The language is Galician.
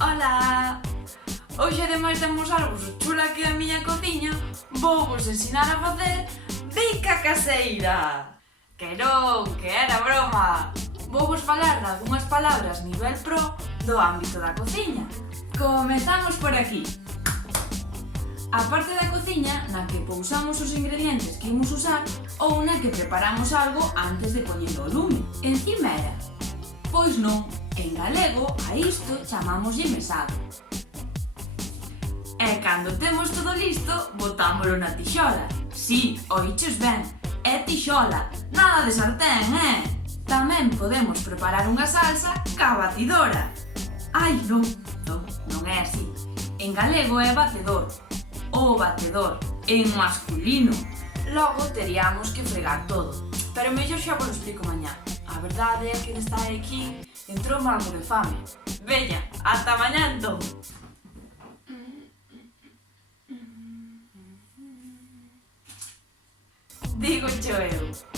Ola! Hoxe, ademais de amosarvos o chula que é a miña cociña, vou-vos ensinar a facer bica caseira! Que non, que era broma! Vou-vos falar de algunhas palabras nivel pro do ámbito da cociña. Comezamos por aquí. A parte da cociña na que pousamos os ingredientes que imos usar ou na que preparamos algo antes de poñelo ao lume. Encima era. Pois non, en galego a isto chamámoslle mesado. E cando temos todo listo, botámolo na tixola. Si, oíches ben, é tixola, nada de sartén, Tamén podemos preparar unha salsa ca batidora. Ai, non é así. En galego é batedor. O batedor, en masculino. Logo teríamos que fregar todo. Pero mellor xa vos lo explico mañá. A verdade é que de estar aquí entrou algo de fame. Veña, ata mañá entón. Digo eu.